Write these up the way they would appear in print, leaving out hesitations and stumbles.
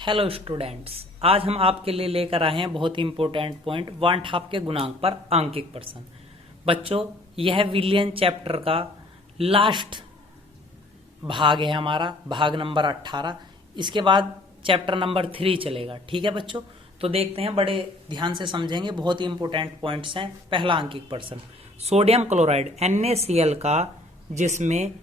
Hello students, आज हम आपके लिए लेकर आए हैं बहुत ही इंपॉर्टेंट पॉइंट वन हाफ के गुणांक पर आंकिक प्रश्न। बच्चों, यह विलियन चैप्टर का लास्ट भाग है, हमारा भाग नंबर 18। इसके बाद चैप्टर नंबर 3 चलेगा। ठीक है बच्चों, तो देखते हैं, बड़े ध्यान से समझेंगे, बहुत ही इंपॉर्टेंट पॉइंट्स हैं। पहला आंकिक प्रश्न, सोडियम क्लोराइड NaCl का जिसमें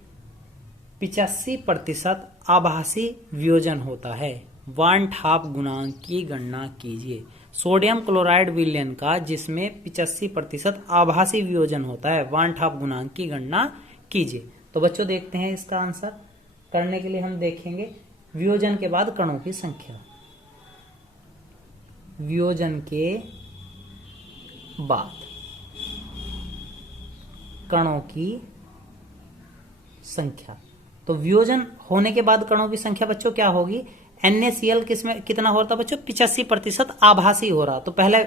85% आभासी वियोजन होता है, वन हाफ गुणांक की गणना कीजिए। सोडियम क्लोराइड विलयन का जिसमें 85% आभासी वियोजन होता है, वन हाफ गुणांक की गणना कीजिए। तो बच्चों देखते हैं इसका आंसर। करने के लिए हम देखेंगे वियोजन के बाद कणों की संख्या। वियोजन के बाद कणों की संख्या, तो वियोजन होने के बाद कणों की संख्या बच्चों क्या होगी? NaCl किसमें कितना हो रहा था बच्चों? 85% आभासी हो रहा, तो पहले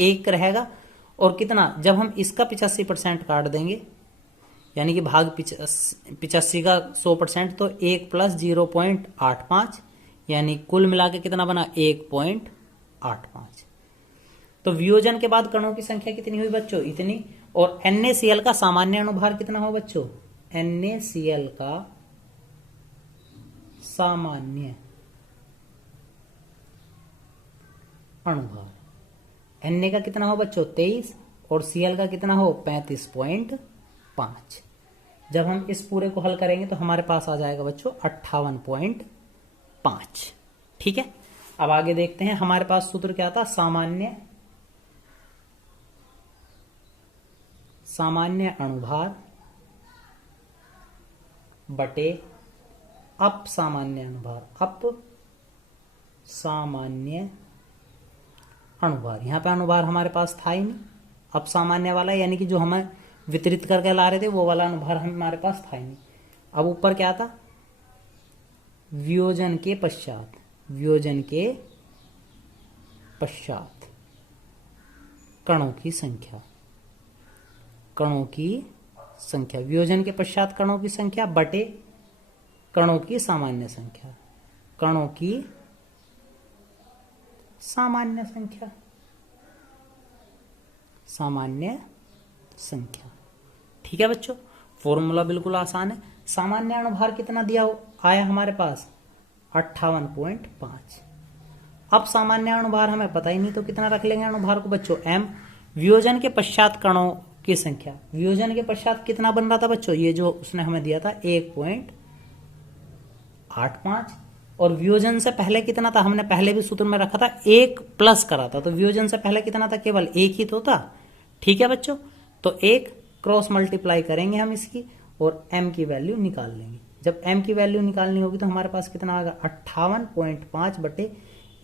एक रहेगा और कितना, जब हम इसका 85% काट देंगे, यानी कि भाग 85 का 100%, तो 1 + 0.85, यानी कुल मिला के कितना बना? 1.85। तो वियोजन के बाद कणों की संख्या कितनी हुई बच्चों? इतनी। और NaCl का सामान्य अनुभार कितना हो बच्चों? NaCl का सामान्य अनुभार Na का कितना हो बच्चों? 23, और Cl का कितना हो? 35.5। जब हम इस पूरे को हल करेंगे तो हमारे पास आ जाएगा बच्चों 58.5। ठीक है, अब आगे देखते हैं। हमारे पास सूत्र क्या था? सामान्य अनुभार बटे अप सामान्य अनुभार, अप सामान्य अनुभार। यहां पे अनुभार हमारे पास था ही नहीं, अप सामान्य वाला, यानी कि जो हमें वितरित करके ला रहे थे वो वाला अनुभार हमारे पास था ही नहीं। अब ऊपर क्या था? वियोजन के पश्चात, वियोजन के पश्चात कणों की संख्या, कणों की संख्या, वियोजन के पश्चात कणों की संख्या बटे कणों की सामान्य संख्या, कणों की सामान्य संख्या, सामान्य संख्या। ठीक है बच्चों, फॉर्मूला बिल्कुल आसान है। सामान्य अनुभार कितना दिया आया हमारे पास? 58.5। अब सामान्य अनुभार हमें पता ही नहीं, तो कितना रख लेंगे अनुभार को बच्चों? M। वियोजन के पश्चात कणों की संख्या, वियोजन के पश्चात कितना बन रहा था बच्चों? ये जो उसने हमें दिया था 1.85, और वियोजन से पहले कितना था? हमने पहले भी सूत्र में रखा था 1 प्लस करा था, तो वियोजन से पहले कितना था? केवल 1 ही तो था। ठीक है बच्चों, तो 1 क्रॉस मल्टीप्लाई करेंगे हम इसकी और m की वैल्यू निकाल लेंगे। जब m की वैल्यू निकालनी होगी तो हमारे पास कितना आएगा? 58.5 बटे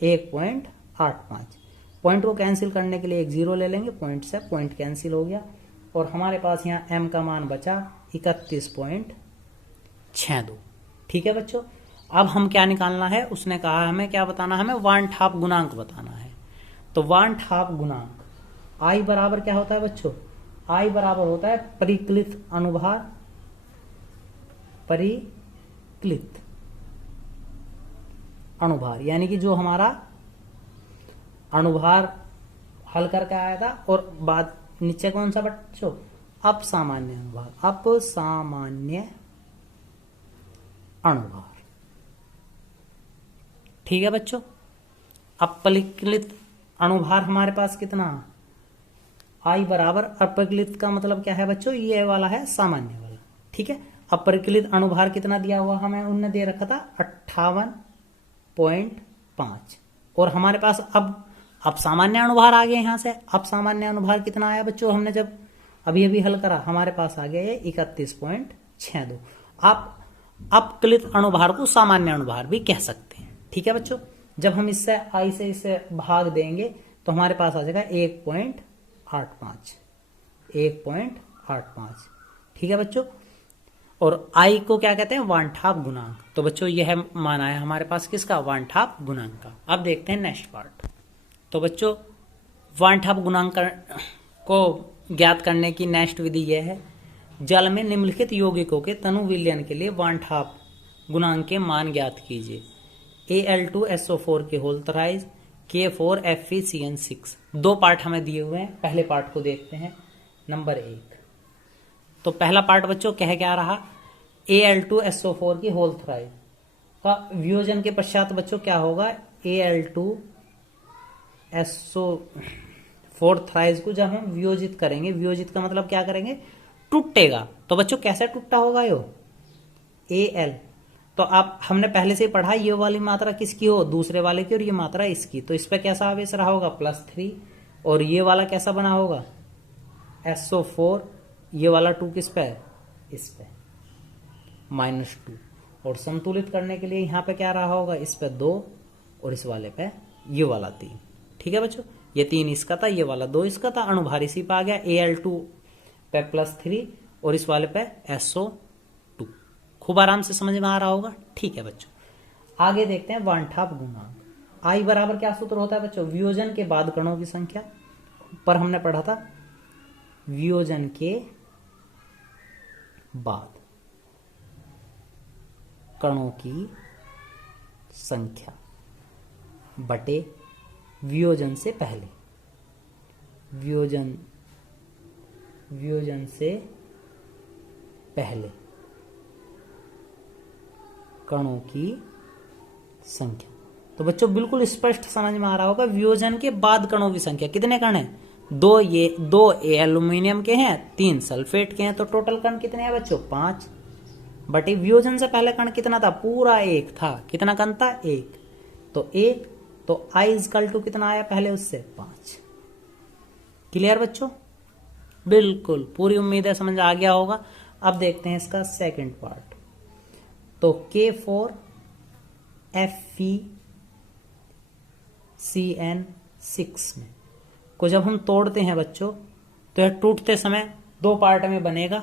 1.85। पॉइंट को कैंसिल करने के लिए एक 0 ले लेंगे, पॉइंट से पॉइंट कैंसिल हो गया, और हमारे पास यहाँ m का मान बचा 31.62। ठीक है बच्चों, अब हम क्या निकालना है? उसने कहा हमें क्या बताना? हमें वन हाफ गुणांक बताना है। तो वन हाफ गुणांक I बराबर क्या होता है बच्चों? I बराबर होता है परिकलित अनुभार, परिकलित अनुभार, यानी कि जो हमारा अनुभार हल करके आया था, और बाद नीचे कौन सा बच्चों? अप सामान्य अनुभार, अप सामान्य अनुभार। ठीक है बच्चों, अब परिकलित अनुभार हमारे पास कितना? I बराबर, अपरिकलित का मतलब क्या है बच्चों? ये वाला है सामान्य वाला। ठीक है, अपरिकलित अनुभार कितना दिया हुआ हमें? उनने दे रखा था 58.5, और हमारे पास अब सामान्य अनुभार आ गए। यहां से अब सामान्य अनुभार कितना आया बच्चों? हमने जब अभी अभी हल करा, हमारे पास आ गया ये 31.62। आप अपकलित अनुभार को सामान्य अनुभार भी कह सकते हैं। ठीक है बच्चों, जब हम इससे I से इसे भाग देंगे तो हमारे पास आ जाएगा 1.85, 1.85। ठीक है बच्चों, और I को क्या कहते हैं? वन हाफ गुणांक। तो बच्चों यह माना है हमारे पास किसका? वन हाफ गुणांक का। अब देखते हैं नेक्स्ट पार्ट। तो बच्चों वन हाफ गुणांक को ज्ञात करने की नेक्स्ट विधि यह है, जल में निम्नलिखित यौगिकों के तनु विलयन के लिए वन हाफ गुणांक के मान ज्ञात कीजिए। Al2SO4 के होल थ्राइज K4FeCN6। दो पार्ट हमें दिए हुए हैं, पहले पार्ट को देखते हैं। नंबर 1, तो पहला पार्ट बच्चों कह क्या रहा, Al2SO4 की होल थ्राइज का वियोजन के पश्चात बच्चों क्या होगा, Al2SO4 थ्राइज को जब हम वियोजित करेंगे, वियोजित का मतलब क्या करेंगे, टूटेगा। तो बच्चों कैसे टूटा होगा यो Al, तो आप हमने पहले से ही पढ़ा, ये वाली मात्रा किसकी हो, दूसरे वाले की, और ये मात्रा इसकी, तो इस पे कैसा आवेश रहा होगा, +3, और ये वाला कैसा बना होगा, SO4, ये वाला 2 किस पे है, इस पे -2, और संतुलित करने के लिए यहाँ पे क्या रहा होगा, इस पे 2 और इस वाले पे ये वाला 3। ठीक है बच्चों, ये 3 इसका था, ये वाला 2 इसका था, अणुभारी सी आ गया, Al2 पे +3 और इस वाले पे SO2। खूब आराम से समझ में आ रहा होगा। ठीक है बच्चों, आगे देखते हैं वन हाफ गुणांक। I बराबर क्या सूत्र होता है बच्चों, वियोजन के बाद कणों की संख्या, पर हमने पढ़ा था वियोजन के बाद कणों की संख्या बटे वियोजन से पहले, वियोजन से पहले कणों की संख्या। तो बच्चों बिल्कुल स्पष्ट समझ में आ रहा होगा, वियोजन के बाद कणों की संख्या, कितने कण हैं, 2 एल्यूमिनियम के हैं, 3 सल्फेट के हैं, तो टोटल कण कितने हैं बच्चों, 5, बटे वियोजन से पहले कण कितना था, पूरा 1 था, कितना कण था, 1, तो 1, तो I = कितना आया पहले उससे, 5। क्लियर बच्चों, बिल्कुल पूरी उम्मीद है समझ आ गया होगा। अब देखते हैं इसका सेकंड पार्ट। तो K4FeCN6 में को जब हम तोड़ते हैं बच्चों, तो यह टूटते समय 2 पार्ट में बनेगा।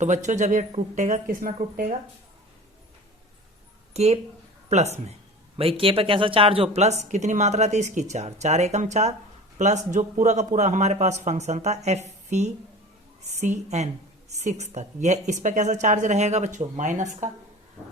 तो बच्चों जब यह टूटेगा, किस में टूटेगा, K प्लस में। भाई K पे कैसा चार्ज हो, प्लस, कितनी मात्रा थी इसकी, 4, 4 एकम 4, प्लस जो पूरा का पूरा हमारे पास फंक्शन था FeCN6 तक, यह इस पे कैसा चार्ज रहेगा बच्चों, माइनस का,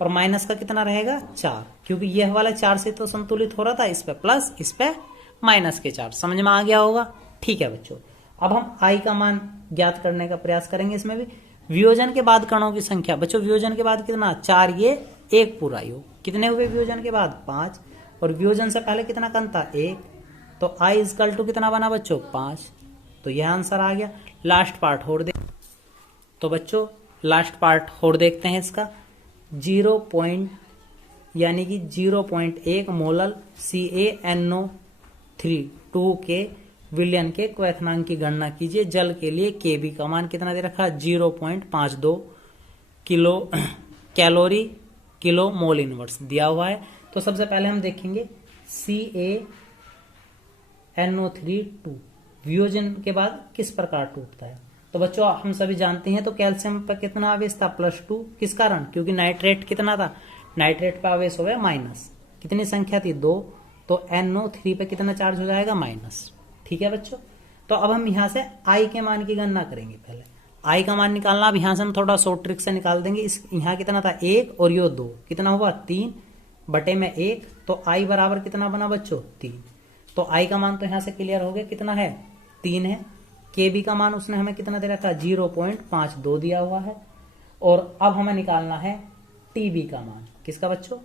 और माइनस का कितना रहेगा, 4, क्योंकि यह वाला 4 से तो संतुलित हो रहा था, इस पे प्लस, इस पे माइनस के 4। समझ में आ गया होगा। ठीक है बच्चों, अब हम I का मान ज्ञात करने का प्रयास करेंगे। इसमें भी वियोजन के बाद कणों की संख्या बच्चों, वियोजन के बाद कितना, 4, ये 1 पूरा योग, कितने हुए वियोजन के बाद, 5, और वियोजन से पहले कितना कण था, 1, तो I = कितना बना बच्चों, 5। तो यह आंसर आ गया। लास्ट पार्ट और देख, तो बच्चों लास्ट पार्ट और देखते हैं इसका, 0.1 मोलल CaNO3 2 के विलयन के क्वथनांक की गणना कीजिए। जल के लिए Kb का मान कितना दे रखा, 0.52 kilo calorie kilo mole inverse दिया हुआ है। तो सबसे पहले हम देखेंगे CaNO3 2 वियोजन के बाद किस प्रकार टूटता है। तो बच्चों हम सभी जानते हैं, तो कैल्शियम पर कितना आवेश था, +2, किस कारण, क्योंकि नाइट्रेट कितना था, नाइट्रेट पर आवेश हो गया माइनस, कितनी संख्या थी, 2, तो NO3 पे कितना चार्ज हो जाएगा, माइनस। ठीक है बच्चों, तो अब हम यहाँ से I के मान की गणना करेंगे। पहले I का मान निकालना, अब यहाँ से हम थोड़ा शॉर्ट ट्रिक से निकाल देंगे। इस यहाँ कितना था, 1, और यो 2, कितना हुआ, 3 बटे में 1, तो I बराबर कितना बना बच्चों, 3। तो I का मान तो यहाँ से क्लियर हो गया, कितना है, 3 है। Kb का मान उसने हमें कितना दे रखा है, 0.52 दिया हुआ है। और अब हमें निकालना है Tb का मान, किसका बच्चों,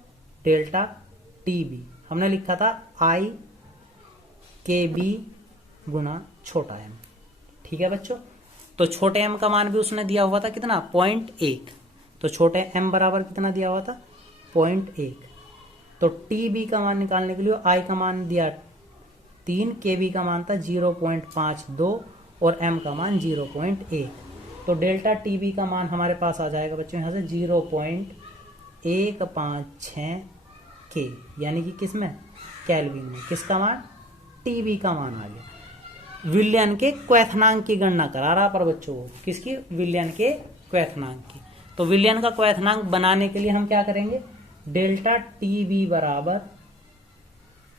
डेल्टा Tb। हमने लिखा था I Kb गुना छोटा m। ठीक है बच्चों, तो छोटे m का मान भी उसने दिया हुआ था कितना, 0.1, तो छोटे m बराबर कितना दिया हुआ था, 0.1। तो Tb का मान निकालने के लिए I का मान दिया 3, Kb का मान था 0.52 और m का मान 0.1। तो डेल्टा Tb का मान हमारे पास आ जाएगा बच्चों यहाँ से 0.156 K, यानी कि किस में, केल्विन में। किसका मान, Tb का मान आ गया। विलयन के क्वथनांक की गणना करा रहा पर बच्चों, किसकी, विलयन के क्वथनांक की। तो विलयन का क्वथनांक बनाने के लिए हम क्या करेंगे, डेल्टा Tb बराबर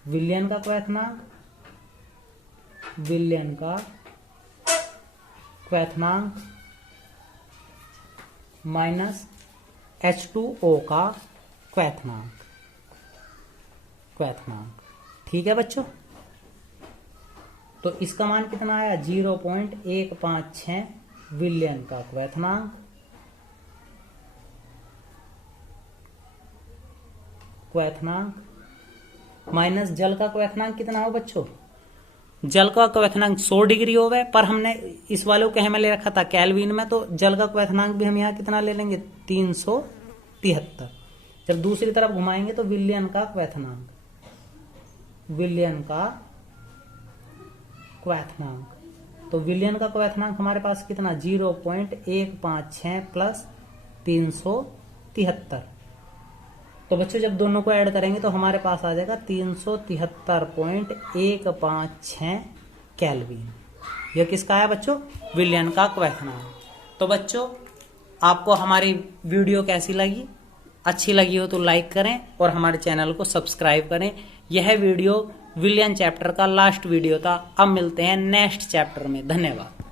विलयन का क्वथनांक, विलयन का क्वथनांक माइनस H2O का क्वथनांक। क्वैथनांक। ठीक है बच्चों, तो इसका मान कितना आया 0.156 विलियन का क्वैथनांक। माइनस जल का क्वैथनांक कितना हो बच्चों, जल का क्वैथनांक 100 डिग्री हो गए, पर हमने इस वाले को कहे में ले रखा था केल्विन में, तो जल का क्वैथनांक भी हम यहाँ कितना ले लेंगे 373। जब दूसरी तरफ घुमाएंगे तो विलियन का क्वैथनांक, तो विलियन का क्वैथनांक हमारे पास कितना 0.156 प्लस 373। तो बच्चों जब दोनों को ऐड करेंगे तो हमारे पास आ जाएगा 373.156 केल्विन। यह किसका है बच्चों, विलियन का क्वैथनांक। तो बच्चों आपको हमारी वीडियो कैसी लगी, अच्छी लगी हो तो लाइक करें और हमारे चैनल को सब्सक्राइब करें। यह वीडियो विलियन चैप्टर का लास्ट वीडियो था। अब मिलते हैं नेक्स्ट चैप्टर में। धन्यवाद।